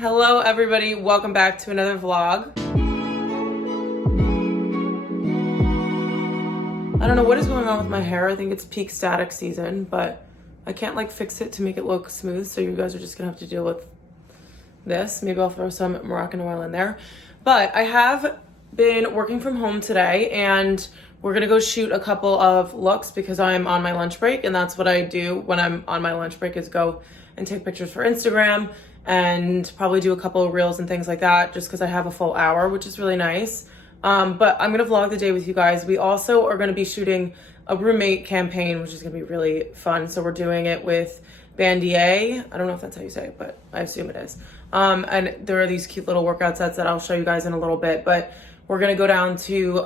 Hello everybody, welcome back to another vlog. I don't know what is going on with my hair. I think it's peak static season, but I can't like fix it to make it look smooth, so you guys are just gonna have to deal with this. Maybe I'll throw some Moroccan oil in there. But I have been working from home today and we're gonna go shoot a couple of looks because I'm on my lunch break, and that's what I do when I'm on my lunch break, is go and take pictures for Instagram and probably do a couple of reels and things like that, just because I have a full hour, which is really nice. But I'm gonna vlog the day with you guys. We also are gonna be shooting a roommate campaign, which is gonna be really fun. So we're doing it with Evangelia. I don't know if that's how you say it, but I assume it is. And there are these cute little workout sets that I'll show you guys in a little bit, but we're gonna go down to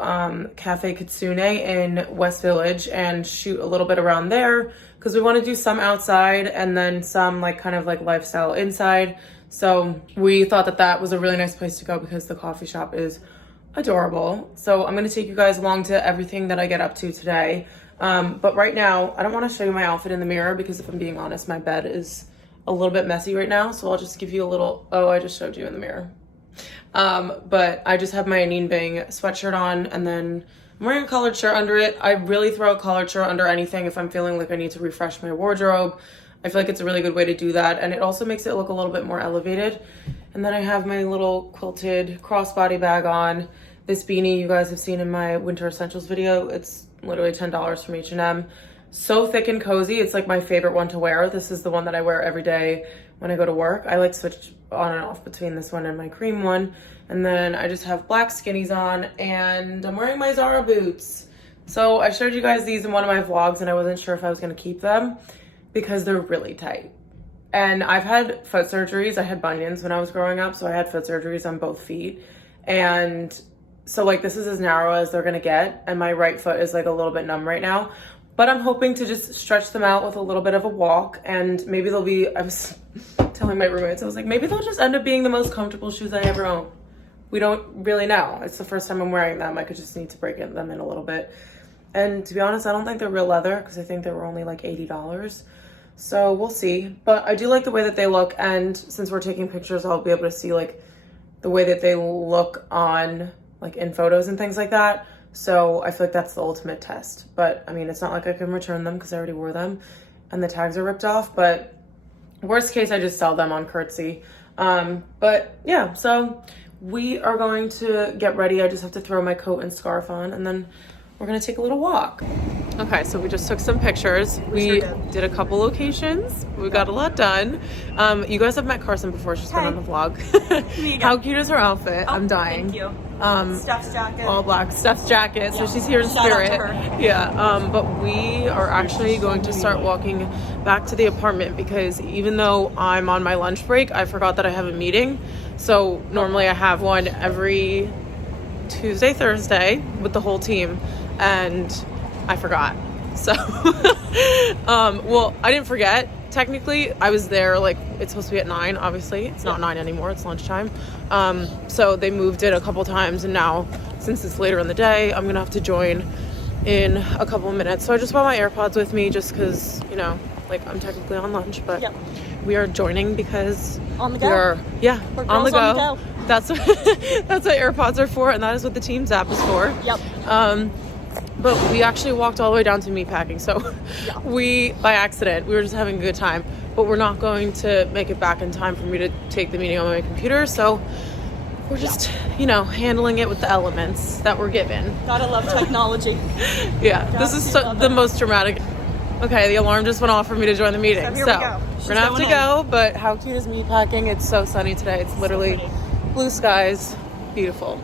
Cafe Kitsuné in West Village and shoot a little bit around there, because we want to do some outside and then some like kind of like lifestyle inside. So we thought that that was a really nice place to go because the coffee shop is adorable. So I'm going to take you guys along to everything that I get up to today. But right now, I don't want to show you my outfit in the mirror because, if I'm being honest, my bed is a little bit messy right now. So I'll just give you a little, oh, I just showed you in the mirror. But I just have my Anine Bing sweatshirt on, and then I'm wearing a collared shirt under it. I really throw a collared shirt under anything if I'm feeling like I need to refresh my wardrobe. I feel like it's a really good way to do that, and it also makes it look a little bit more elevated. And then I have my little quilted crossbody bag on. This beanie you guys have seen in my winter essentials video. It's literally $10 from H&M. So thick and cozy. It's like my favorite one to wear. This is the one that I wear every day when I go to work. I like switch on and off between this one and my cream one. And then I just have black skinnies on, and I'm wearing my Zara boots. So I showed you guys these in one of my vlogs, and I wasn't sure if I was gonna keep them because they're really tight. And I've had foot surgeries. I had bunions when I was growing up, so I had foot surgeries on both feet. And so like this is as narrow as they're gonna get, and my right foot is like a little bit numb right now. But I'm hoping to just stretch them out with a little bit of a walk, and maybe they'll be, I was telling my roommates, I was like, maybe they'll just end up being the most comfortable shoes I ever own. We don't really know. It's the first time I'm wearing them. I could just need to break them in a little bit. And to be honest, I don't think they're real leather because I think they were only like $80. So we'll see. But I do like the way that they look, and since we're taking pictures, I'll be able to see like the way that they look on like in photos and things like that. So I feel like that's the ultimate test. But I mean, it's not like I can return them because I already wore them and the tags are ripped off. But worst case, I just sell them on Curtsy. But yeah, so we are going to get ready. I just have to throw my coat and scarf on, and then we're gonna take a little walk. Okay, so we just took some pictures. We did a couple locations. We got a lot done. You guys have met Carson before. She's been on the vlog. How cute is her outfit? I'm dying. Thank you. Steph's jacket. All black. Steph's jacket. So she's here in spirit. Shout out to her. Yeah. But we are actually going to start walking back to the apartment because even though I'm on my lunch break, I forgot that I have a meeting. So normally I have one every Tuesday, Thursday with the whole team, and I forgot. So, well, I didn't forget. Technically, I was there, like, it's supposed to be at 9, obviously. It's not 9 anymore, it's lunchtime. So they moved it a couple times, and now, since it's later in the day, I'm gonna have to join in a couple of minutes. So I just brought my AirPods with me just because, you know, like, I'm technically on lunch, but we are joining because on the go. We're on the go. On the go. That's what AirPods are for, and that is what the Teams app is for. But we actually walked all the way down to meatpacking, so we, by accident, we were just having a good time, but we're not going to make it back in time for me to take the meeting on my computer, so we're just, you know, handling it with the elements that we're given. Gotta love technology. This is the most dramatic. Okay, the alarm just went off for me to join the meeting, so we're gonna have to go, but how cute is meatpacking? It's so sunny today. It's literally blue skies, beautiful.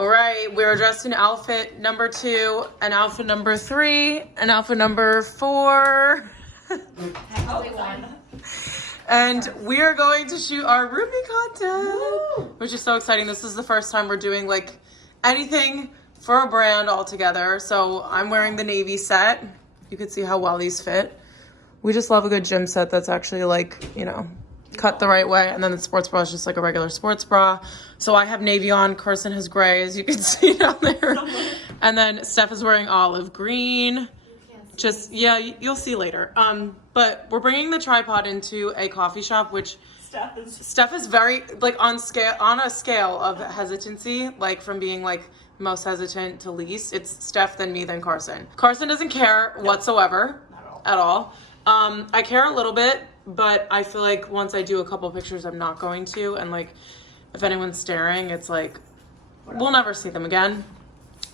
All right, we're dressed in outfit number 2, and outfit number 3, and outfit number 4. And we are going to shoot our roomie content, which is so exciting. This is the first time we're doing like anything for a brand all together. So I'm wearing the navy set. You can see how well these fit. We just love a good gym set that's actually like, you know, cut the right way, and then the sports bra is just like a regular sports bra. So I have navy on, Carson has gray, as you can see down there, and then Steph is wearing olive green. Just, yeah, you'll see later. But we're bringing the tripod into a coffee shop, which Steph is very, like, on a scale of hesitancy, like from being like most hesitant to least, it's Steph, then me, then Carson. Carson doesn't care whatsoever at all. I care a little bit, but I feel like once I do a couple pictures, I'm not going to. And like, if anyone's staring, it's like, we'll never see them again.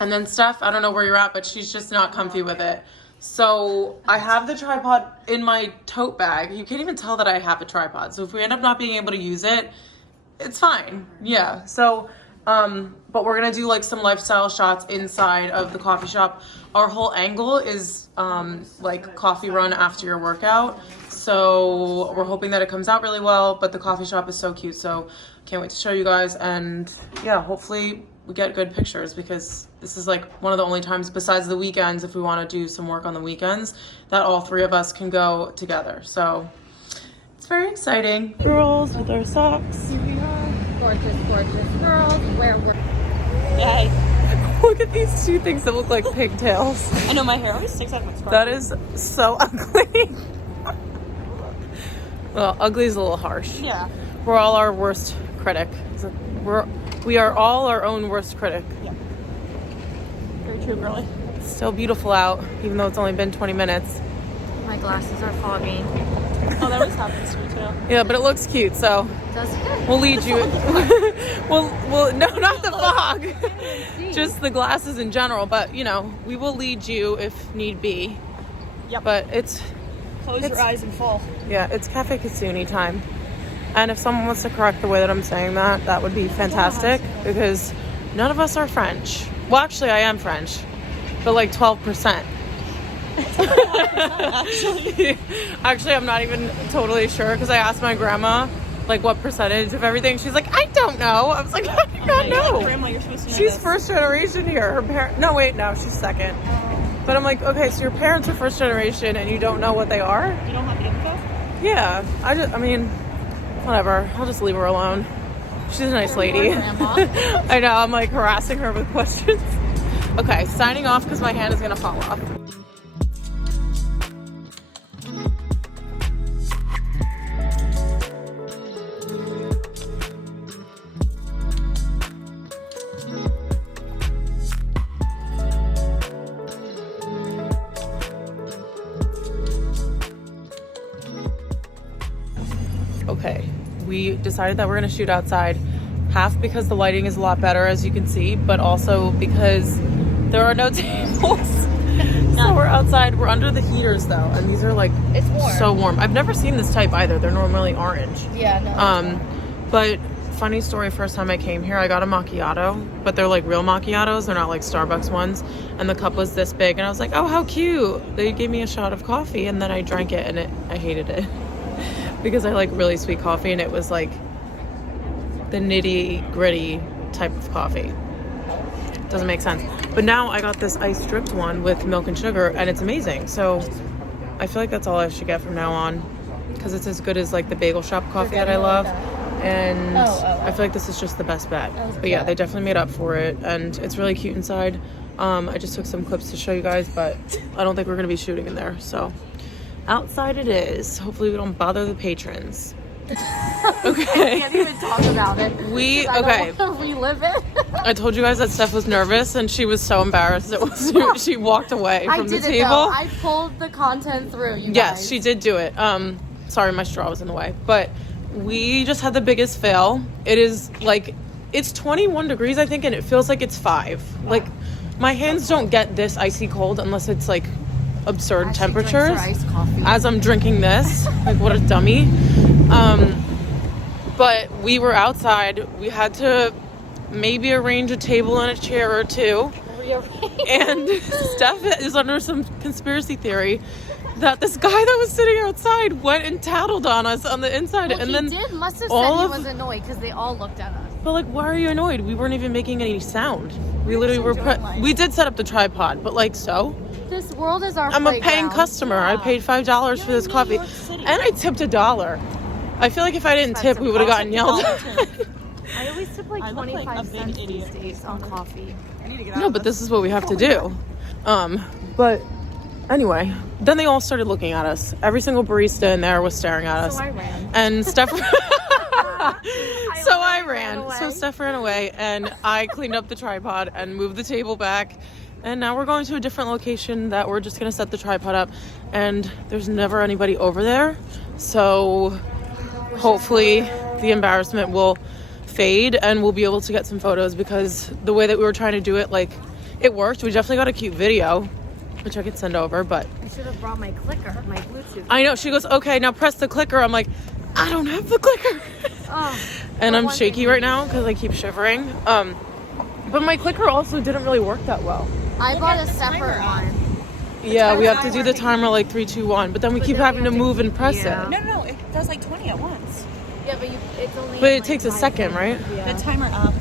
And then Steph, I don't know where you're at, but she's just not comfy with it. So I have the tripod in my tote bag. You can't even tell that I have a tripod. So if we end up not being able to use it, it's fine. Yeah. So, but we're going to do like some lifestyle shots inside of the coffee shop. Our whole angle is like coffee run after your workout. So we're hoping that it comes out really well, but the coffee shop is so cute. So can't wait to show you guys. And yeah, hopefully we get good pictures, because this is like one of the only times besides the weekends, if we want to do some work on the weekends, that all three of us can go together. So it's very exciting. Girls with our socks. Here we are, gorgeous girls, where we're... Yay. Look at these two things that look like pigtails. I know my hair always sticks out of my scarf. That is so ugly. Well, ugly is a little harsh. Yeah. We're all our worst critic. We are all our own worst critic. Yeah. Very true, girly. It's still beautiful out, even though it's only been 20 minutes. My glasses are fogging. Oh, that always happens to me too. Yeah, but it looks cute, so Does it? we'll lead you. well, no, not the fog. Just the glasses in general, but you know, we will lead you if need be. Yep. But it's Close your eyes and fall. yeah, it's Cafe Kitsuné time. And if someone wants to correct the way that I'm saying that, that would be fantastic, because none of us are French. Well, actually, I am French, but like 12%. Actually, I'm not even totally sure, because I asked my grandma like what percentage of everything. She's like, I don't know. I was like, how do you not know? Grandma, you're supposed to know She's this. first generation here. Her parents. No, wait, no, she's second. But I'm like, okay, so your parents are first generation and you don't know what they are? You don't have the info? Yeah, I mean, whatever. I'll just leave her alone. She's a nice lady. I know, I'm like harassing her with questions. Okay, signing off because my hand is gonna fall off. Okay, we decided that we're gonna shoot outside, half because the lighting is a lot better, as you can see, but also because there are no tables. So we're outside. We're under the heaters though, and these are like, It's warm. so warm. I've never seen this type either. They're normally orange. Yeah, no. But funny story, first time I came here, I got a macchiato, but they're like real macchiatos. They're not like Starbucks ones. And the cup was this big, and I was like, oh, how cute. They gave me a shot of coffee, and then I drank it, and I hated it. Because I like really sweet coffee, and it was like the nitty gritty type of coffee. Doesn't make sense. But now I got this ice dripped one with milk and sugar, and it's amazing. So I feel like that's all I should get from now on, because it's as good as like the bagel shop coffee that I love. And I feel like this is just the best bet. But yeah, they definitely made up for it, and it's really cute inside. I just took some clips to show you guys, but I don't think we're gonna be shooting in there. So outside it is. Hopefully we don't bother the patrons. Okay. I can't even talk about it. We I okay. don't want to relive it. I told you guys that Steph was nervous, and she was so embarrassed. She walked away I from the did it table. though. I pulled the content through. You Yes, guys. she did do it. Sorry, my straw was in the way, but we just had the biggest fail. It is like, it's 21 degrees, I think, and it feels like it's 5. Like, my hands don't get this icy cold unless it's like absurd Ashley temperatures. drinks her iced coffee. As I'm drinking this, like, what a dummy. But we were outside. We had to maybe arrange a table and a chair or two. And Steph is under some conspiracy theory that this guy that was sitting outside went and tattled on us on the inside. Well, and he then must have all said of- he was annoyed because they all looked at us. But like, why are you annoyed? We weren't even making any sound. We literally just were. enjoying life. We did set up the tripod, but like, so This world is our I'm a playground. paying customer. I paid $5 for this in New coffee, York City. and I tipped $1. I feel like if I didn't tip, we would have gotten yelled at. I always tip like I look like 25 a big cents these idiot. days on coffee. I need to get out No, of but this is what we have to do. But anyway, then they all started looking at us. Every single barista in there was staring at us. So I ran. And Steph So I ran. So Steph ran away and I cleaned up the tripod and moved the table back. And now we're going to a different location that we're just going to set the tripod up. And there's never anybody over there. So hopefully the embarrassment will fade and we'll be able to get some photos, because the way that we were trying to do it, like, it worked. We definitely got a cute video, which I could send over, but I should have brought my clicker, my Bluetooth. I know. She goes, okay, now press the clicker. I'm like, I don't have the clicker. Oh, And I'm shaky right now because I keep shivering. But my clicker also didn't really work that well. I bought a separate one. Yeah, we have to do the timer like 3, 2, 1, but then we keep having to move and press Yeah. it. No, it does like 20 at once. Yeah, but it's only. But it takes a second, right? Yeah. The timer up.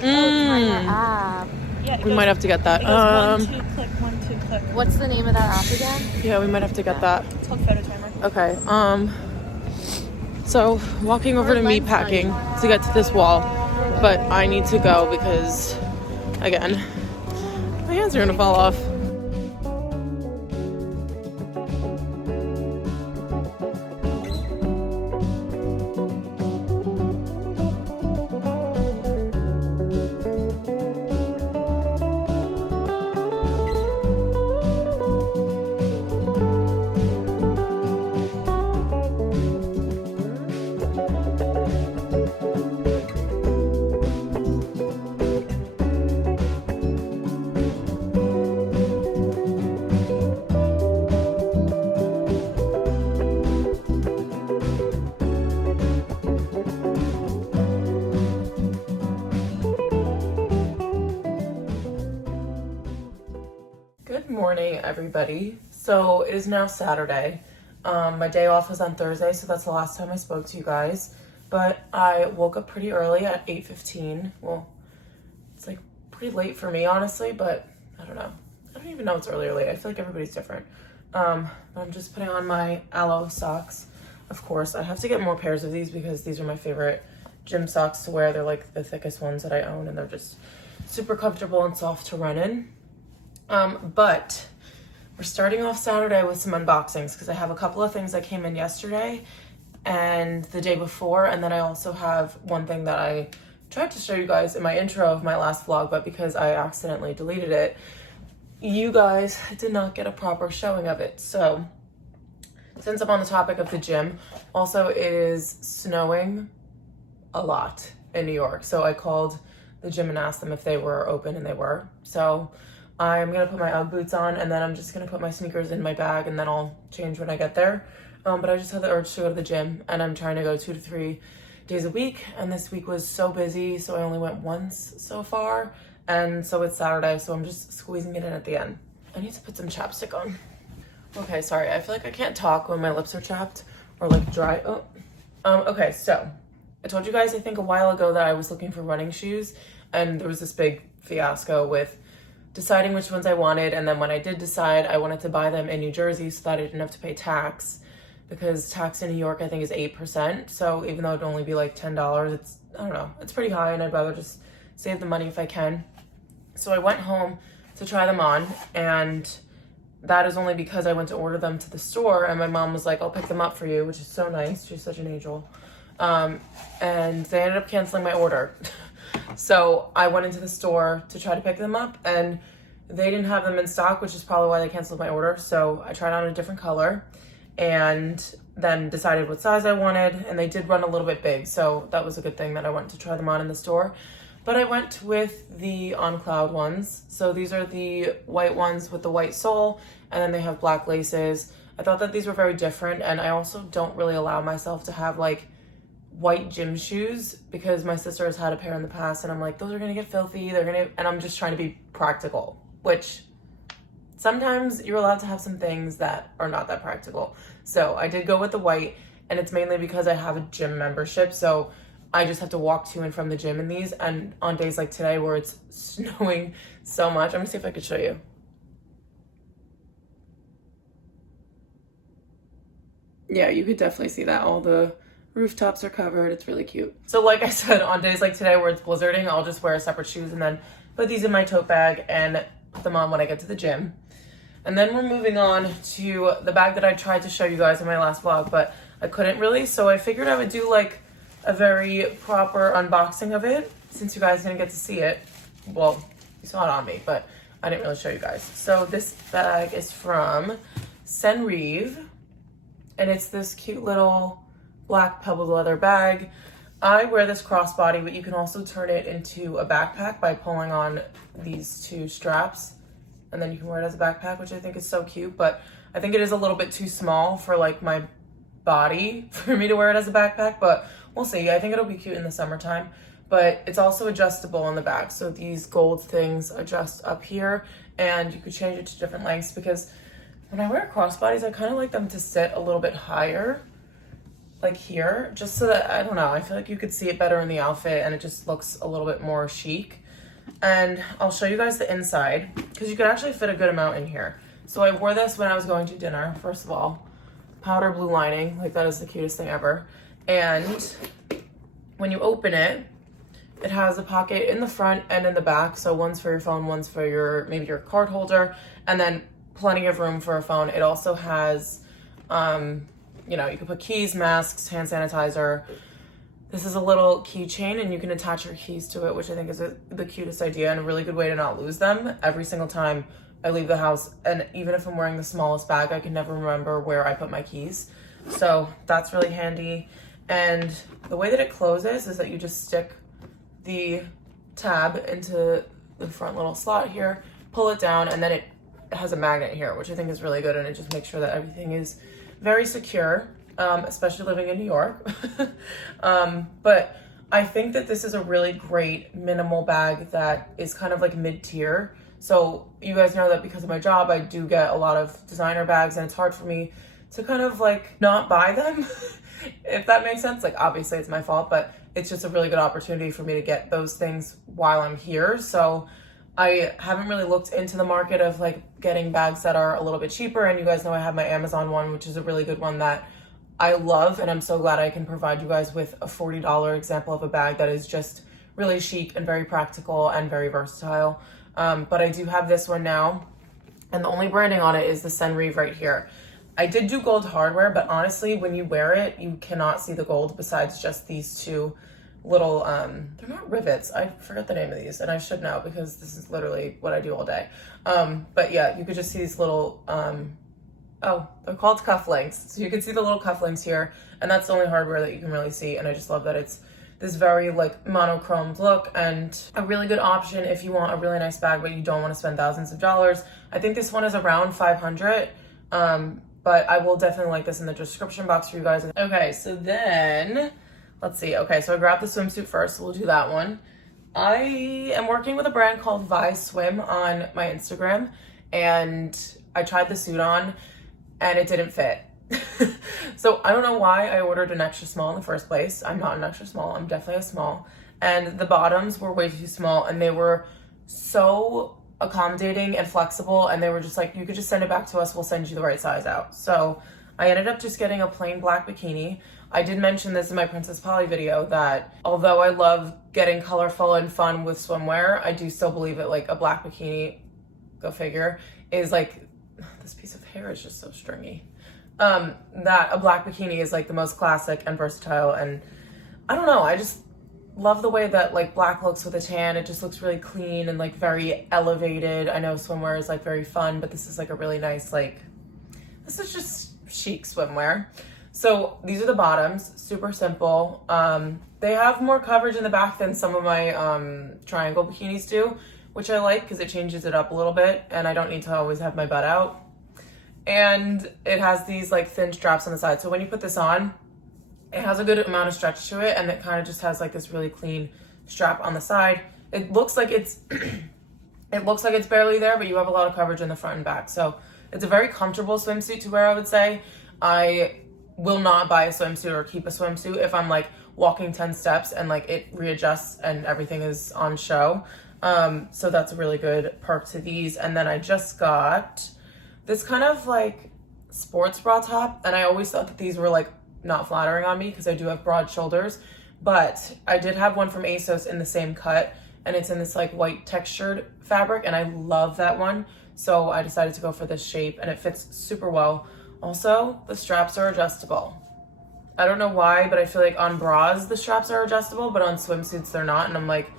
App. Yeah, We might have to get that. It goes 1, 2, click, 1, 2, click. What's the name of that app again? Yeah, we might have to get that. It's called photo timer. Okay. So walking over to meat packing to get to this wall, but I need to go because, again, my hands are gonna fall off. Good morning, everybody. So it is now Saturday. My day off was on Thursday, so that's the last time I spoke to you guys. But I woke up pretty early at 8:15. Well, it's like pretty late for me, honestly, but I don't know. I don't even know it's early or late. I feel like everybody's different. But I'm just putting on my aloe socks. Of course, I have to get more pairs of these because these are my favorite gym socks to wear. They're like the thickest ones that I own, and they're just super comfortable and soft to run in. But we're starting off Saturday with some unboxings because I have a couple of things that came in yesterday and the day before, and then I also have one thing that I tried to show you guys in my intro of my last vlog, but because I accidentally deleted it, you guys did not get a proper showing of it. So since I'm on the topic of the gym, also it is snowing a lot in New York, so I called the gym and asked them if they were open, and they were. So I'm gonna put my UGG boots on, and then I'm just gonna put my sneakers in my bag, and then I'll change when I get there. But I just had the urge to go to the gym, and I'm trying to go 2 to 3 days a week, and this week was so busy, so I only went once so far, and so it's Saturday, so I'm just squeezing it in at the end. I need to put some chapstick on. Okay, sorry, I feel like I can't talk when my lips are chapped or like dry. Okay, so I told you guys, I think a while ago, that I was looking for running shoes, and there was this big fiasco with deciding which ones I wanted, and then when I did decide, I wanted to buy them in New Jersey so that I didn't have to pay tax, because tax in New York I think is 8%, so even though it'd only be like $10, it's, I don't know, it's pretty high, and I'd rather just save the money if I can. So I went home to try them on, and that is only because I went to order them to the store, and my mom was like, I'll pick them up for you, which is so nice. She's such an angel. And they ended up canceling my order. So I went into the store to try to pick them up, and they didn't have them in stock, which is probably why they canceled my order. So I tried on a different color and then decided what size I wanted, and they did run a little bit big. So that was a good thing that I went to try them on in the store. But I went with the On Cloud ones. So these are the white ones with the white sole, and then they have black laces. I thought that these were very different, and I also don't really allow myself to have like white gym shoes because my sister has had a pair in the past, and I'm like, those are gonna get filthy, and I'm just trying to be practical, which sometimes you're allowed to have some things that are not that practical. So I did go with the white, and it's mainly because I have a gym membership, so I just have to walk to and from the gym in these, and on days like today where it's snowing so much, I'm gonna see if I could show you. Yeah, you could definitely see that all the rooftops are covered. It's really cute. So like I said, on days like today where it's blizzarding, I'll just wear separate shoes and then put these in my tote bag and put them on when I get to the gym. And then we're moving on to the bag that I tried to show you guys in my last vlog, but I couldn't really. So I figured I would do like a very proper unboxing of it, since you guys didn't get to see it. Well, you saw it on me, but I didn't really show you guys. So this bag is from Senrive, and it's this cute little black pebbled leather bag. I wear this crossbody, but you can also turn it into a backpack by pulling on these two straps, and then you can wear it as a backpack, which I think is so cute. But I think it is a little bit too small for like my body for me to wear it as a backpack, but we'll see. I think it'll be cute in the summertime. But it's also adjustable on the back, so these gold things adjust up here, and you could change it to different lengths, because when I wear crossbodies, I kind of like them to sit a little bit higher, like here, just so that, I don't know, I feel like you could see it better in the outfit, and it just looks a little bit more chic. And I'll show you guys the inside, because you could actually fit a good amount in here. So I wore this when I was going to dinner, first of all. Powder blue lining, like that is the cutest thing ever. And when you open it, it has a pocket in the front and in the back. So one's for your phone, one's for your, maybe your card holder, and then plenty of room for a phone. It also has, you know, you can put keys, masks, hand sanitizer. This is a little keychain, and you can attach your keys to it, which I think is the cutest idea and a really good way to not lose them. Every single time I leave the house, and even if I'm wearing the smallest bag, I can never remember where I put my keys. So that's really handy. And the way that it closes is that you just stick the tab into the front little slot here, pull it down, and then it has a magnet here, which I think is really good, and it just makes sure that everything is very secure, especially living in New York. But I think that this is a really great minimal bag that is kind of like mid-tier. So you guys know that because of my job, I do get a lot of designer bags, and it's hard for me to kind of like not buy them, if that makes sense. Like obviously it's my fault, but it's just a really good opportunity for me to get those things while I'm here. So I haven't really looked into the market of like getting bags that are a little bit cheaper. And you guys know I have my Amazon one, which is a really good one that I love. And I'm so glad I can provide you guys with a $40 example of a bag that is just really chic and very practical and very versatile. But I do have this one now, and the only branding on it is the Senrive right here. I did do gold hardware, but honestly, when you wear it, you cannot see the gold besides just these two little, they're not rivets. I forgot the name of these, and I should know because this is literally what I do all day. But yeah, you could just see these little, oh, they're called cufflinks. So you can see the little cufflinks here, and that's the only hardware that you can really see. And I just love that it's this very like monochromed look, and a really good option if you want a really nice bag, but you don't want to spend thousands of dollars. I think this one is around $500. But I will definitely link this in the description box for you guys. Okay, so then, let's see. Okay, so I grabbed the swimsuit first, so we'll do that one. I am working with a brand called Vi Swim on my Instagram, and I tried the suit on, and it didn't fit. So I don't know why I ordered an extra small in the first place. I'm not an extra small, I'm definitely a small. And the bottoms were way too small, and they were so accommodating and flexible, and they were just like, you could just send it back to us, we'll send you the right size out. So I ended up just getting a plain black bikini. I did mention this in my Princess Polly video that although I love getting colorful and fun with swimwear, I do still believe that like a black bikini, go figure, is like, this piece of hair is just so stringy. That a black bikini is like the most classic and versatile, and I don't know, I just love the way that like black looks with a tan. It just looks really clean and like very elevated. I know swimwear is like very fun, but this is like a really nice, like, this is just chic swimwear. So these are the bottoms, super simple. They have more coverage in the back than some of my triangle bikinis do, which I like because it changes it up a little bit, and I don't need to always have my butt out. And it has these like thin straps on the side. So when you put this on, it has a good amount of stretch to it, and it kind of just has like this really clean strap on the side. It looks like it's it looks like it's barely there, but you have a lot of coverage in the front and back. So it's a very comfortable swimsuit to wear, I would say. I will not buy a swimsuit or keep a swimsuit if I'm like walking 10 steps and like it readjusts and everything is on show. So that's a really good perk to these. And then I just got this kind of like sports bra top, and I always thought that these were like not flattering on me because I do have broad shoulders, but I did have one from ASOS in the same cut, and it's in this like white textured fabric, and I love that one. So I decided to go for this shape, and it fits super well. Also, the straps are adjustable. I don't know why, but I feel like on bras the straps are adjustable, but on swimsuits they're not. And I'm like,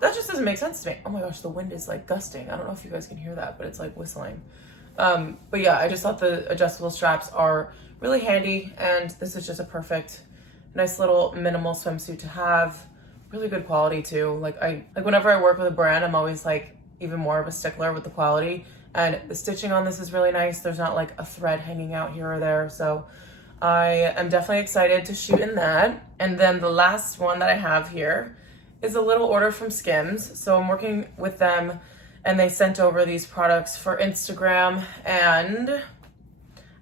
that just doesn't make sense to me. Oh my gosh, the wind is like gusting. I don't know if you guys can hear that, but it's like whistling. But yeah, I just thought the adjustable straps are really handy, and this is just a perfect, nice little minimal swimsuit to have. Really good quality too. Like whenever I work with a brand, I'm always like even more of a stickler with the quality, and the stitching on this is really nice. There's not like a thread hanging out here or there, so I am definitely excited to shoot in that. And then the last one that I have here is a little order from Skims. So I'm working with them, and they sent over these products for Instagram, and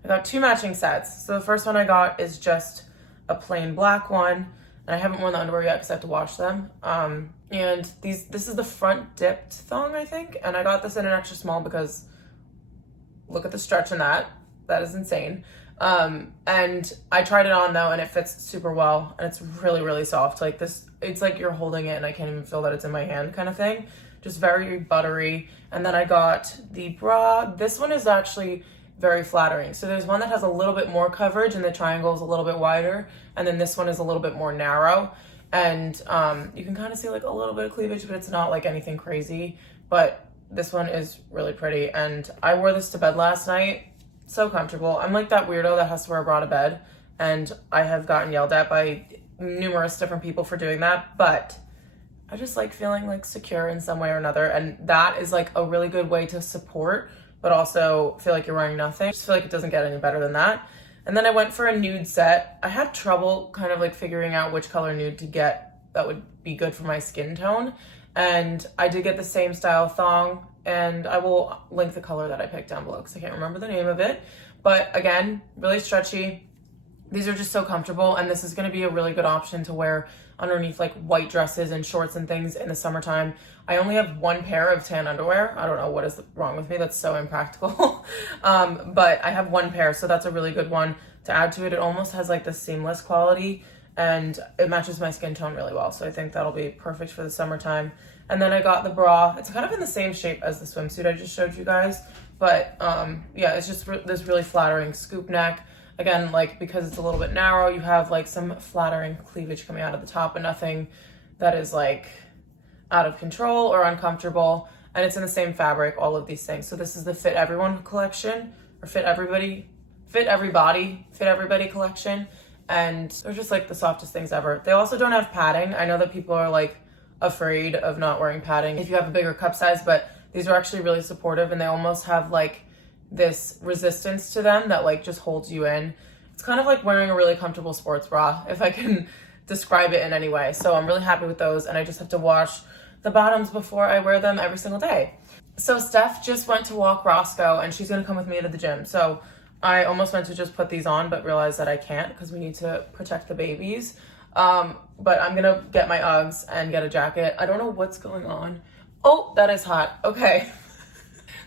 I got 2 matching sets. So the first one I got is just a plain black one, and I haven't worn the underwear yet because I have to wash them. And this is the front dipped thong, I think, and I got this in an extra small because look at the stretch in that. That is insane. And I tried it on though, and it fits super well, and it's really, really soft. Like this, it's like you're holding it and I can't even feel that it's in my hand kind of thing. Just very buttery. And then I got the bra. This one is actually very flattering. So there's one that has a little bit more coverage and the triangle is a little bit wider, and then this one is a little bit more narrow, and you can kind of see like a little bit of cleavage, but it's not like anything crazy. But this one is really pretty, and I wore this to bed last night. So comfortable. I'm like that weirdo that has to wear a bra to bed, and I have gotten yelled at by numerous different people for doing that, but I just like feeling like secure in some way or another, and that is like a really good way to support but also feel like you're wearing nothing. I just feel like it doesn't get any better than that. And then I went for a nude set. I had trouble kind of like figuring out which color nude to get that would be good for my skin tone, and I did get the same style thong, and I will link the color that I picked down below because I can't remember the name of it. But again, really stretchy. These are just so comfortable, and this is going to be a really good option to wear underneath like white dresses and shorts and things in the summertime. I only have 1 pair of tan underwear. I don't know what is wrong with me. That's so impractical. But I have 1 pair, so that's a really good one to add to it. It almost has like the seamless quality, and it matches my skin tone really well. So I think that'll be perfect for the summertime. And then I got the bra. It's kind of in the same shape as the swimsuit I just showed you guys. But yeah, it's just this really flattering scoop neck. Again, like because it's a little bit narrow, you have like some flattering cleavage coming out of the top, but nothing that is like out of control or uncomfortable. And it's in the same fabric, all of these things. So this is the Fit Everyone collection, or Fit Everybody collection. And they're just like the softest things ever. They also don't have padding. I know that people are like afraid of not wearing padding if you have a bigger cup size, but these are actually really supportive, and they almost have like this resistance to them that like just holds you in. It's kind of like wearing a really comfortable sports bra, if I can describe it in any way. So I'm really happy with those, and I just have to wash the bottoms before I wear them every single day. So Steph just went to walk Roscoe, and she's gonna come with me to the gym. So I almost went to just put these on, but realized that I can't because we need to protect the babies. But I'm gonna get my Uggs and get a jacket. I don't know what's going on. Oh, that is hot. Okay.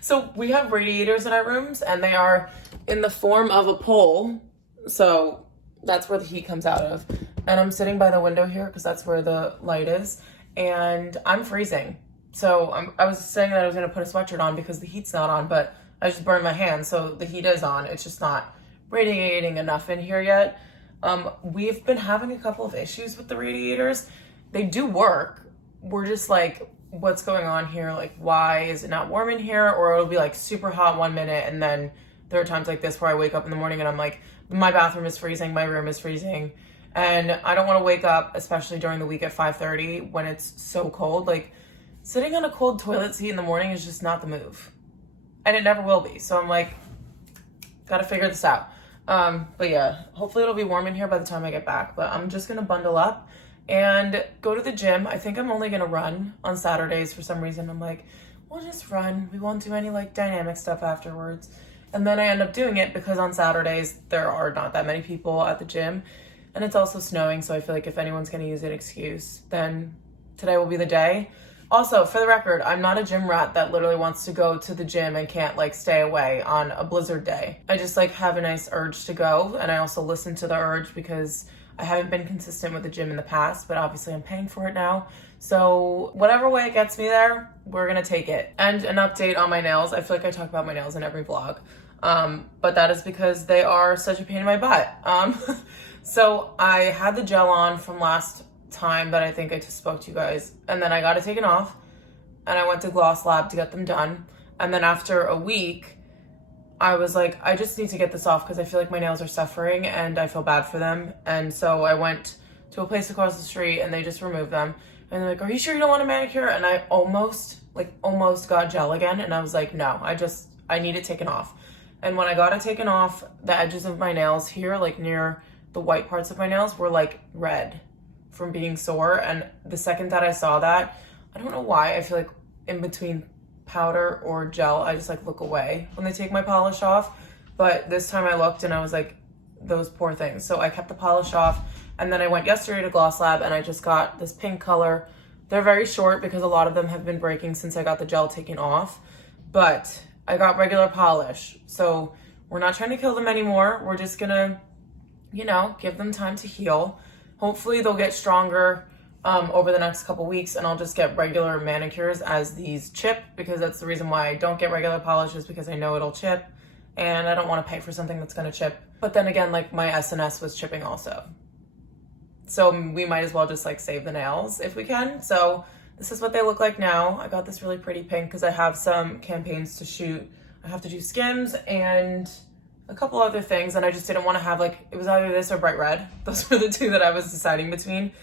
So we have radiators in our rooms, and they are in the form of a pole. So that's where the heat comes out of. And I'm sitting by the window here because that's where the light is. And I'm freezing. So I was saying that I was going to put a sweatshirt on because the heat's not on, but I just burned my hand. So the heat is on. It's just not radiating enough in here yet. We've been having a couple of issues with the radiators. They do work. We're just like, what's going on here? Like, why is it not warm in here? Or it'll be like super hot 1 minute, and then there are times like this where I wake up in the morning and I'm like, my bathroom is freezing, my room is freezing, and I don't want to wake up, especially during the week at 5:30 when it's so cold. Like, sitting on a cold toilet seat in the morning is just not the move, and it never will be. So I'm like, gotta figure this out. But yeah, hopefully it'll be warm in here by the time I get back. But I'm just gonna bundle up and go to the gym. I think I'm only gonna run on Saturdays for some reason. I'm like, we'll just run. We won't do any like dynamic stuff afterwards. And then I end up doing it because on Saturdays there are not that many people at the gym, and it's also snowing. So I feel like if anyone's gonna use an excuse, then today will be the day. Also, for the record, I'm not a gym rat that literally wants to go to the gym and can't like stay away on a blizzard day. I just like have a nice urge to go, and I also listen to the urge because I haven't been consistent with the gym in the past, but obviously I'm paying for it now. So whatever way it gets me there, we're gonna take it. And an update on my nails. I feel like I talk about my nails in every vlog, but that is because they are such a pain in my butt. So I had the gel on from last time that I think I just spoke to you guys, and then I got it taken off, and I went to Gloss Lab to get them done. And then after a week, I was like, I just need to get this off because I feel like my nails are suffering and I feel bad for them. And so I went to a place across the street and they just removed them. And they're like, are you sure you don't want a manicure? And I almost got gel again. And I was like, no, I need it taken off. And when I got it taken off, the edges of my nails here, like near the white parts of my nails, were like red from being sore. And the second that I saw that, I don't know why, I feel like in between powder or gel, I just like look away when they take my polish off. But this time I looked and I was like, those poor things. So I kept the polish off, and then I went yesterday to Gloss Lab and I just got this pink color. They're very short because a lot of them have been breaking since I got the gel taken off, but I got regular polish. So we're not trying to kill them anymore. We're just gonna, you know, give them time to heal. Hopefully they'll get stronger over the next couple weeks, and I'll just get regular manicures as these chip, because that's the reason why I don't get regular polish, is because I know it'll chip and I don't want to pay for something that's going to chip. But then again, like my SNS was chipping also, so we might as well just like save the nails if we can. So this is what they look like now. I got this really pretty pink because I have some campaigns to shoot. I have to do Skims and a couple other things, and I just didn't want to have like, it was either this or bright red. Those were the two that I was deciding between.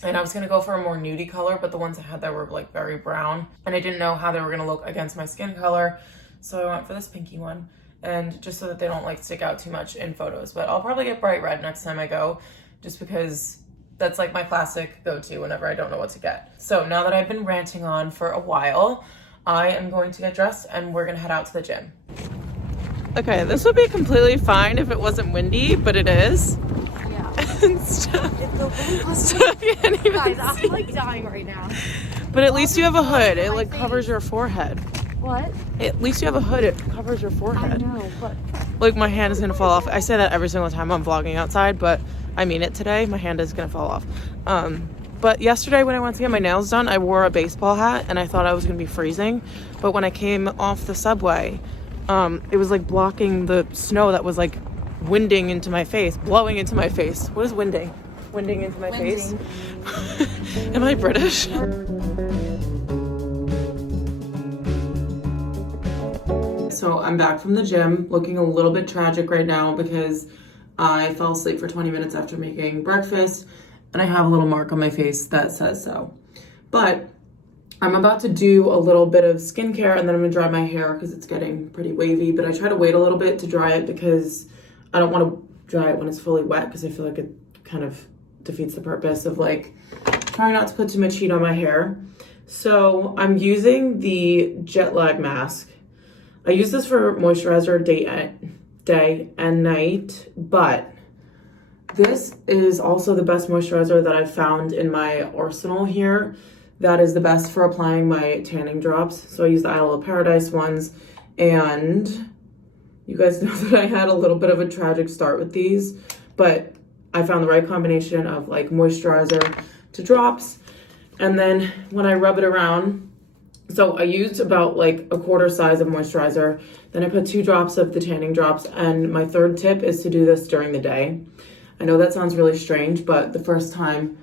And I was going to go for a more nudie color, but the ones I had there were like very brown, and I didn't know how they were going to look against my skin color. So I went for this pinky one, and just so that they don't like stick out too much in photos. But I'll probably get bright red next time I go, just because that's like my classic go-to whenever I don't know what to get. So now that I've been ranting on for a while, I am going to get dressed and we're going to head out to the gym. Okay, this would be completely fine if it wasn't windy, but it is. And stuff. Stuff you can't even Guys, see. I'm like dying right now. But at least you have a hood. It like covers your forehead. What? At least you have a hood. It covers your forehead. I know, but Like my hand is gonna fall off. I say that every single time I'm vlogging outside, but I mean it today. My hand is gonna fall off. But yesterday when I went to get my nails done, I wore a baseball hat and I thought I was gonna be freezing. But when I came off the subway, it was like blocking the snow that was like winding into my face, blowing into my face. What is winding? Winding into my face? Am I British? So I'm back from the gym, looking a little bit tragic right now because I fell asleep for 20 minutes after making breakfast, and I have a little mark on my face that says so. But I'm about to do a little bit of skincare, and then I'm gonna dry my hair because it's getting pretty wavy, but I try to wait a little bit to dry it because I don't want to dry it when it's fully wet, because I feel like it kind of defeats the purpose of like trying not to put too much heat on my hair. So I'm using the jet lag mask. I use this for moisturizer day and night, but this is also the best moisturizer that I've found in my arsenal here. That is the best for applying my tanning drops. So I use the Isle of Paradise ones, and you guys know that I had a little bit of a tragic start with these, but I found the right combination of like moisturizer to drops. And then when I rub it around, so I used about like a quarter size of moisturizer. Then I put 2 drops of the tanning drops. And my third tip is to do this during the day. I know that sounds really strange, but the first time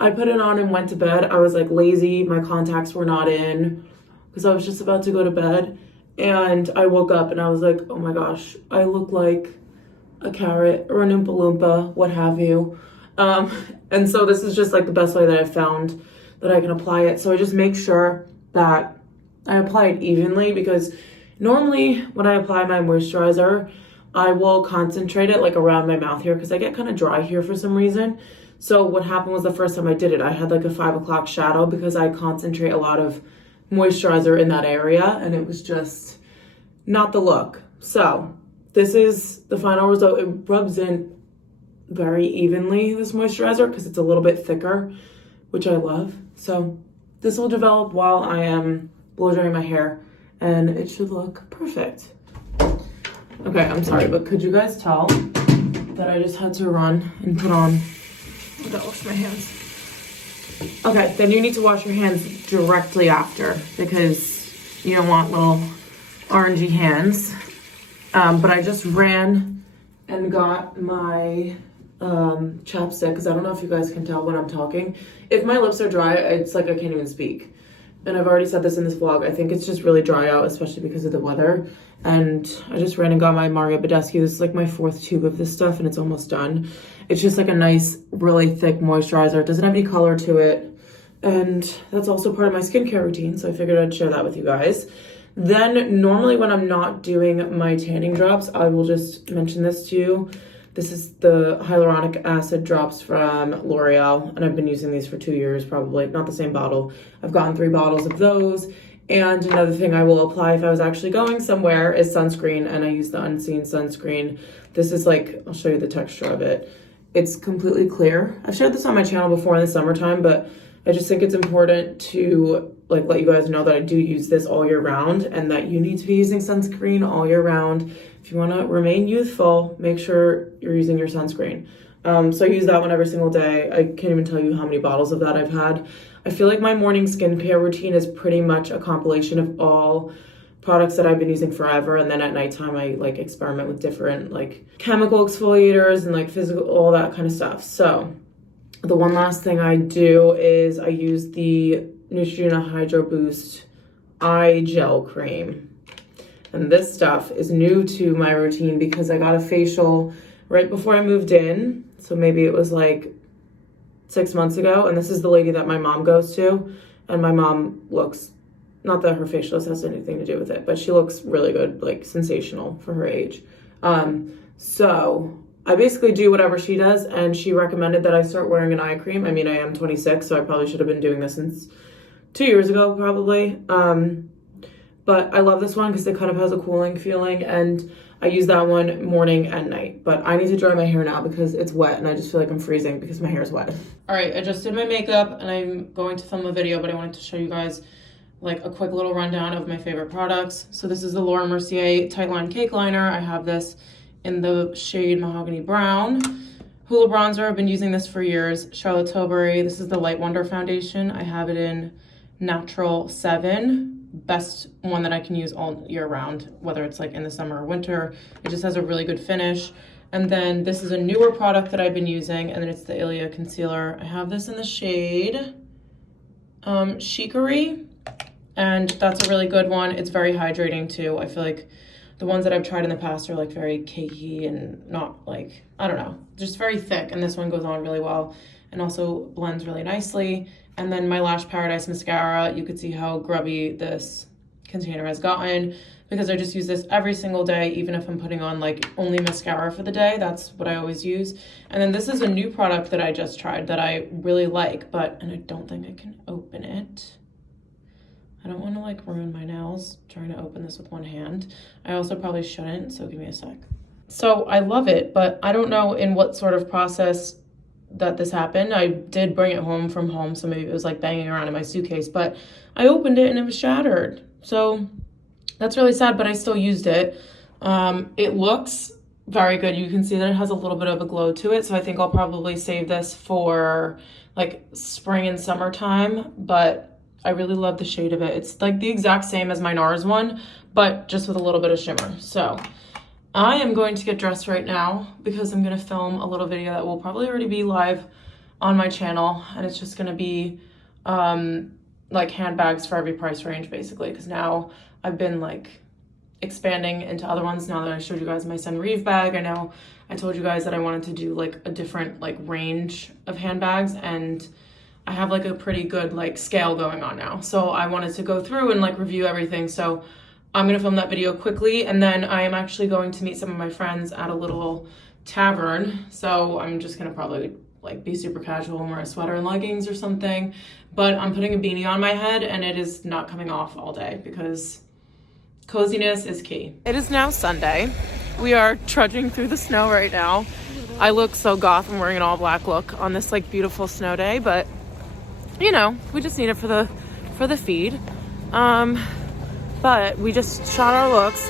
I put it on and went to bed, I was like lazy. My contacts were not in because I was just about to go to bed. And I woke up and I was like, oh my gosh, I look like a carrot or an Oompa Loompa, what have you. And so this is just like the best way that I've found that I can apply it. So I just make sure that I apply it evenly, because normally when I apply my moisturizer, I will concentrate it like around my mouth here because I get kind of dry here for some reason. So what happened was the first time I did it, I had like a 5 o'clock shadow because I concentrate a lot of moisturizer in that area, and it was just not the look. So this is the final result. It rubs in very evenly, this moisturizer, because it's a little bit thicker, which I love. So this will develop while I am blow drying my hair, and it should look perfect. Okay, I'm sorry, but could you guys tell that I just had to run and put on, I gotta wash my hands. Okay, then you need to wash your hands directly after, because you don't want little orangey hands. But I just ran and got my chapstick, because I don't know if you guys can tell when I'm talking. If my lips are dry, it's like I can't even speak. And I've already said this in this vlog. I think it's just really dry out, especially because of the weather. And I just ran and got my Mario Badescu. This is like my 4th tube of this stuff, and it's almost done. It's just like a nice, really thick moisturizer. It doesn't have any color to it. And that's also part of my skincare routine, so I figured I'd share that with you guys. Then normally when I'm not doing my tanning drops, I will just mention this to you. This is the hyaluronic acid drops from L'Oreal, and I've been using these for 2 years probably. Not the same bottle. I've gotten 3 bottles of those. And another thing I will apply if I was actually going somewhere is sunscreen, and I use the Unseen sunscreen. This is like, I'll show you the texture of it. It's completely clear. I've shared this on my channel before in the summertime, but I just think it's important to like let you guys know that I do use this all year round, and that you need to be using sunscreen all year round. If you want to remain youthful, make sure you're using your sunscreen. So I use that one every single day. I can't even tell you how many bottles of that I've had. I feel like my morning skincare routine is pretty much a compilation of all products that I've been using forever, and then at nighttime I like experiment with different like chemical exfoliators and like physical, all that kind of stuff. So the one last thing I do is I use the Neutrogena Hydro Boost Eye Gel Cream. And this stuff is new to my routine because I got a facial right before I moved in. So maybe it was like 6 months ago. And this is the lady that my mom goes to. And my mom looks, not that her facialist has anything to do with it, but she looks really good, like sensational for her age. So I basically do whatever she does, and she recommended that I start wearing an eye cream. I mean, I am 26, so I probably should have been doing this since 2 years ago, probably. But I love this one because it kind of has a cooling feeling, and I use that one morning and night. But I need to dry my hair now because it's wet, and I just feel like I'm freezing because my hair is wet. All right, I just did my makeup, and I'm going to film a video, but I wanted to show you guys like a quick little rundown of my favorite products. So this is the Laura Mercier Tight Line Cake Liner. I have this in the shade Mahogany Brown. Hoola Bronzer, I've been using this for years. Charlotte Tilbury, this is the Light Wonder Foundation. I have it in Natural 7. Best one that I can use all year round, whether it's like in the summer or winter. It just has a really good finish. And then this is a newer product that I've been using, and then it's the Ilia Concealer. I have this in the shade Chicory, and that's a really good one. It's very hydrating too. I feel like the ones that I've tried in the past are like very cakey and not like, I don't know, just very thick. And this one goes on really well and also blends really nicely. And then my Lash Paradise mascara, you could see how grubby this container has gotten because I just use this every single day, even if I'm putting on like only mascara for the day. That's what I always use. And then this is a new product that I just tried that I really like, and I don't think I can open it. I don't want to like ruin my nails trying to open this with one hand. I also probably shouldn't, so give me a sec. So I love it, but I don't know in what sort of process that this happened. I did bring it home from home, so maybe it was like banging around in my suitcase, but I opened it and it was shattered. So that's really sad, but I still used it. It looks very good. You can see that it has a little bit of a glow to it, so I think I'll probably save this for like spring and summertime, but I really love the shade of it. It's like the exact same as my NARS one, but just with a little bit of shimmer. So I am going to get dressed right now because I'm going to film a little video that will probably already be live on my channel, and it's just going to be like handbags for every price range basically, because now I've been like expanding into other ones now that I showed you guys my Senrive bag. I know I told you guys that I wanted to do like a different like range of handbags, and I have like a pretty good like scale going on now. So I wanted to go through and like review everything. So I'm gonna film that video quickly, and then I am actually going to meet some of my friends at a little tavern. So I'm just gonna probably like be super casual and wear a sweater and leggings or something. But I'm putting a beanie on my head, and it is not coming off all day because coziness is key. It is now Sunday. We are trudging through the snow right now. I look so goth. I'm wearing an all black look on this like beautiful snow day, but you know, we just need it for the feed. But we just shot our looks.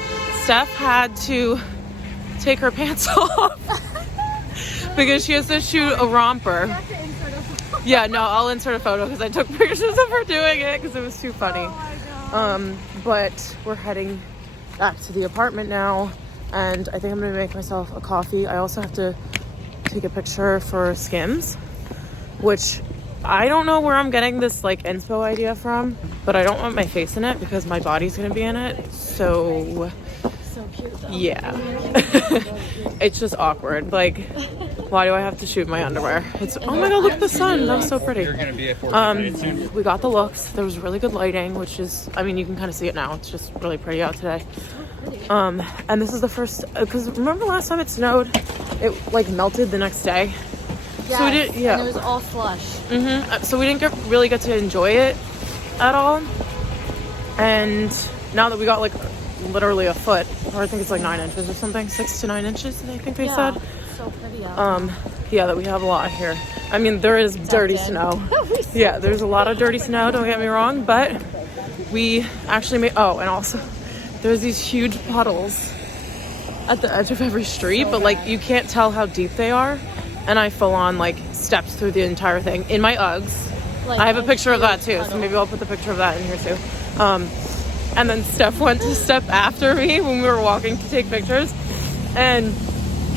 Steph had to take her pants off because she has to shoot a romper. Yeah, no, I'll insert a photo because I took pictures of her doing it because it was too funny. But we're heading back to the apartment now, and I think I'm gonna make myself a coffee. I also have to take a picture for Skims, which I don't know where I'm getting this like inspo idea from, but I don't want my face in it because my body's gonna be in it. So Cute though. yeah. It's just awkward. Like, why do I have to shoot my underwear? It's, oh my god, look at the sun. That was so pretty. We got the looks. There was really good lighting, which is, I mean, you can kind of see it now. It's just really pretty out today. And this is the first, because remember last time it snowed? It like melted the next day. Yes, So we did, yeah. And it was all slush. So we didn't really get to enjoy it at all. And now that we got like literally a foot, or I think it's like 9 inches or something, 6 to 9 inches, I think they said. So pretty out. Yeah, that we have a lot here. I mean, there is dirty snow. Yeah, there's a lot of dirty snow, don't get me wrong, but we actually made, oh, and also there's these huge puddles at the edge of every street, but like you can't tell how deep they are. And I full on like stepped through the entire thing in my Uggs. Like, I have a picture of that too, so maybe I'll put the picture of that in here too. And then Steph went to step after me when we were walking to take pictures, and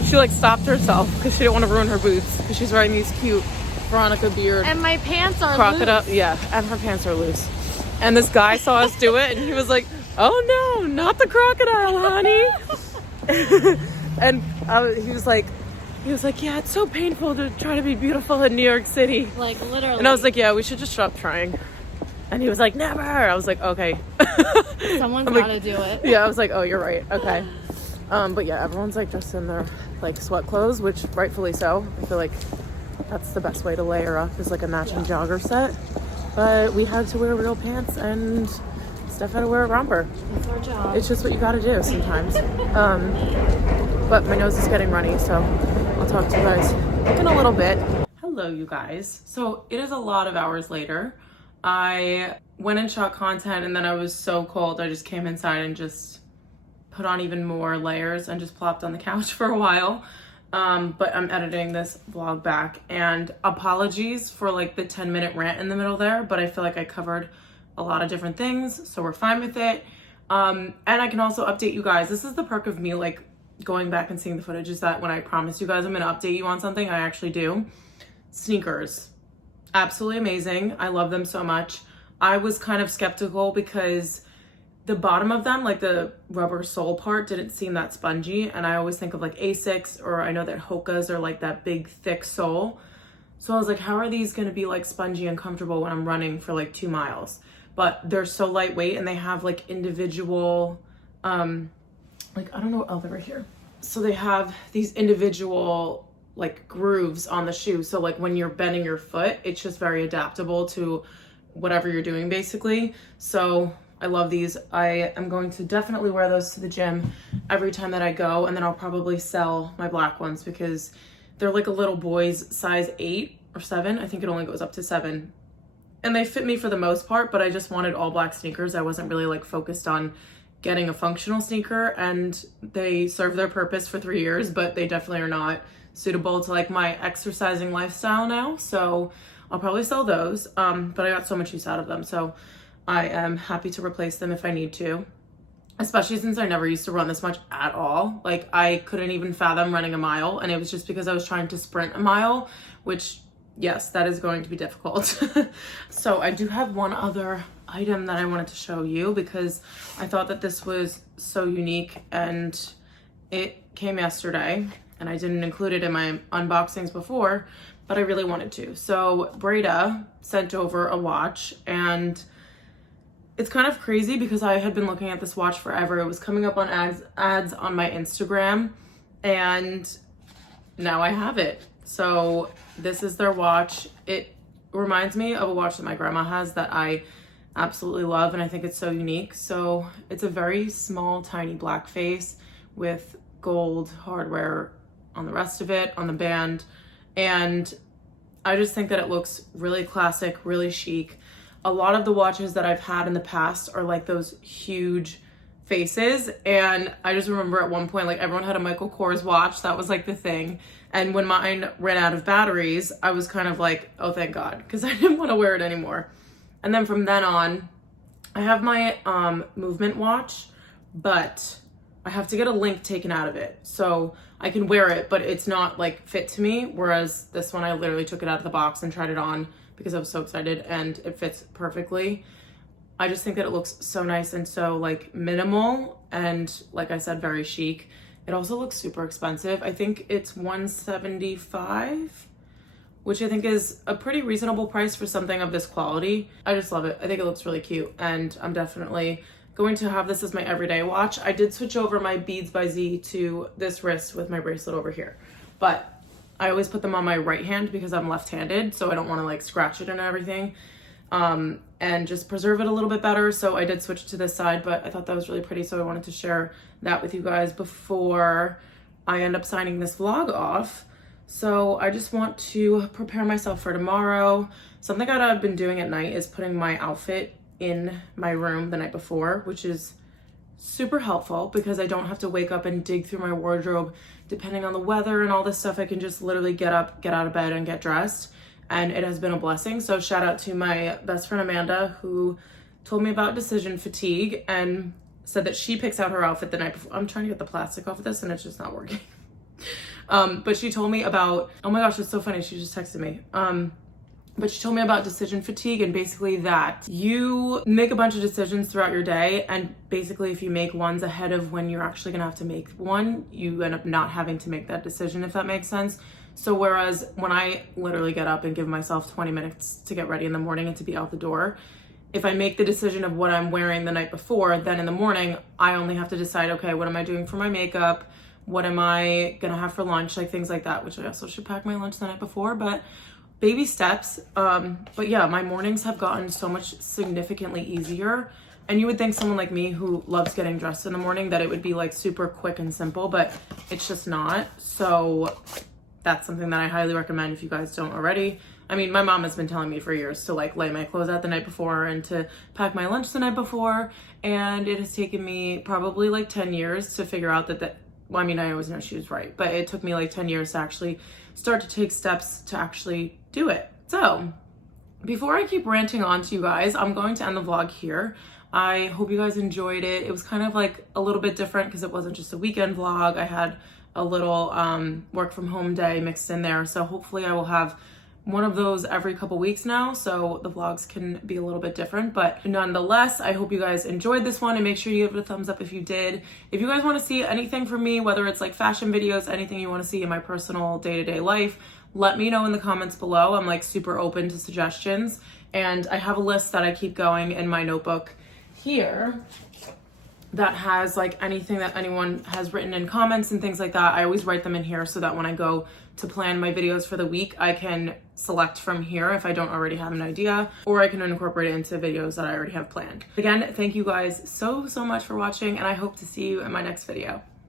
she like stopped herself because she didn't want to ruin her boots because she's wearing these cute Veronica beard And my pants are crocodile. loose. Yeah, and her pants are loose. And this guy saw us do it, and he was like, "Oh no, not the crocodile, honey!" And he was like, "Yeah, it's so painful to try to be beautiful in New York City." Like literally. And I was like, "Yeah, we should just stop trying." And he was like, "Never." I was like, "Okay." someone's I'm gotta like, do it. Yeah, I was like, "Oh, you're right. Okay." But yeah, everyone's like dressed in their like sweat clothes, which rightfully so. I feel like that's the best way to layer up is like a matching jogger set. But we had to wear real pants, and Steph had to wear a romper. It's our job. It's just what you gotta do sometimes. But my nose is getting runny, so I'll talk to you guys in a little bit. Hello, you guys. So it is a lot of hours later. I went and shot content, and then I was so cold I just came inside and just put on even more layers and just plopped on the couch for a while. But I'm editing this vlog back, and apologies for like the 10-minute rant in the middle there, but I feel like I covered a lot of different things, so we're fine with it. And I can also update you guys. This is the perk of me like going back and seeing the footage, is that when I promise you guys I'm gonna update you on something, I actually do. Sneakers, absolutely amazing. I love them so much. I was kind of skeptical because the bottom of them, like the rubber sole part, didn't seem that spongy, and I always think of like Asics, or I know that Hoka's are like that big thick sole. So I was like, how are these gonna be like spongy and comfortable when I'm running for like 2 miles? But they're so lightweight, and they have like individual like, I don't know, oh, they're right here. So they have these individual like grooves on the shoe, so like when you're bending your foot, it's just very adaptable to whatever you're doing basically. So I love these. I am going to definitely wear those to the gym every time that I go, and then I'll probably sell my black ones because they're like a little boy's size 8 or 7. I think it only goes up to 7, and they fit me for the most part, but I just wanted all black sneakers. I wasn't really like focused on getting a functional sneaker, and they serve their purpose for 3 years, but they definitely are not suitable to like my exercising lifestyle now. So I'll probably sell those. But I got so much use out of them, so I am happy to replace them if I need to, especially since I never used to run this much at all. Like I couldn't even fathom running a mile, and it was just because I was trying to sprint a mile, which yes, that is going to be difficult. So I do have one other item that I wanted to show you because I thought that this was so unique, and it came yesterday, and I didn't include it in my unboxings before, but I really wanted to. So Breda sent over a watch, and it's kind of crazy because I had been looking at this watch forever. It was coming up on ads on my Instagram, and now I have it. So this is their watch. It reminds me of a watch that my grandma has that I absolutely love, and I think it's so unique. So it's a very small, tiny black face with gold hardware on the rest of it, on the band, and I just think that it looks really classic, really chic. A lot of the watches that I've had in the past are like those huge faces, and I just remember at one point like everyone had a Michael Kors watch. That was like the thing, and when mine ran out of batteries, I was kind of like, oh thank God, because I didn't want to wear it anymore. And then from then on, I have my movement watch, but I have to get a link taken out of it. So I can wear it, but it's not like fit to me. Whereas this one, I literally took it out of the box and tried it on because I was so excited and it fits perfectly. I just think that it looks so nice and so like minimal and like I said, very chic. It also looks super expensive. I think it's $175, which I think is a pretty reasonable price for something of this quality. I just love it. I think it looks really cute and I'm definitely going to have this as my everyday watch. I did switch over my Beads by Z to this wrist with my bracelet over here, but I always put them on my right hand because I'm left-handed, so I don't want to like scratch it and everything, and just preserve it a little bit better. So I did switch to this side, but I thought that was really pretty, so I wanted to share that with you guys before I end up signing this vlog off. So I just want to prepare myself for tomorrow. Something that I've been doing at night is putting my outfit in my room the night before, which is super helpful because I don't have to wake up and dig through my wardrobe depending on the weather and all this stuff. I can just literally get up, get out of bed and get dressed, and it has been a blessing. So shout out to my best friend Amanda, who told me about decision fatigue and said that she picks out her outfit the night before. I'm trying to get the plastic off of this and it's just not working. But she told me about, oh my gosh, it's so funny, she just texted me. But she told me about decision fatigue, and basically that you make a bunch of decisions throughout your day, and basically if you make ones ahead of when you're actually gonna have to make one, you end up not having to make that decision, if that makes sense. So whereas when I literally get up and give myself 20 minutes to get ready in the morning and to be out the door, if I make the decision of what I'm wearing the night before, then in the morning, I only have to decide, okay, what am I doing for my makeup? What am I gonna have for lunch? Like things like that, which I also should pack my lunch the night before, but baby steps. But yeah, my mornings have gotten so much significantly easier. And you would think someone like me who loves getting dressed in the morning that it would be like super quick and simple, but it's just not. So that's something that I highly recommend if you guys don't already. I mean, my mom has been telling me for years to like lay my clothes out the night before and to pack my lunch the night before. And it has taken me probably like 10 years to figure out that well, I mean, I always know she was right, but it took me like 10 years to actually start to take steps to actually do it. So before I keep ranting on to you guys, I'm going to end the vlog here. I hope you guys enjoyed it. It was kind of like a little bit different because it wasn't just a weekend vlog. I had a little work from home day mixed in there. So hopefully I will have one of those every couple weeks now, so the vlogs can be a little bit different. But nonetheless, I hope you guys enjoyed this one, and make sure you give it a thumbs up if you did. If you guys want to see anything from me, whether it's like fashion videos, anything you want to see in my personal day-to-day life, let me know in the comments below. I'm like super open to suggestions, and I have a list that I keep going in my notebook here that has like anything that anyone has written in comments and things like that. I always write them in here so that when I go to plan my videos for the week, I can select from here if I don't already have an idea, or I can incorporate it into videos that I already have planned. Again, thank you guys so much for watching, and I hope to see you in my next video.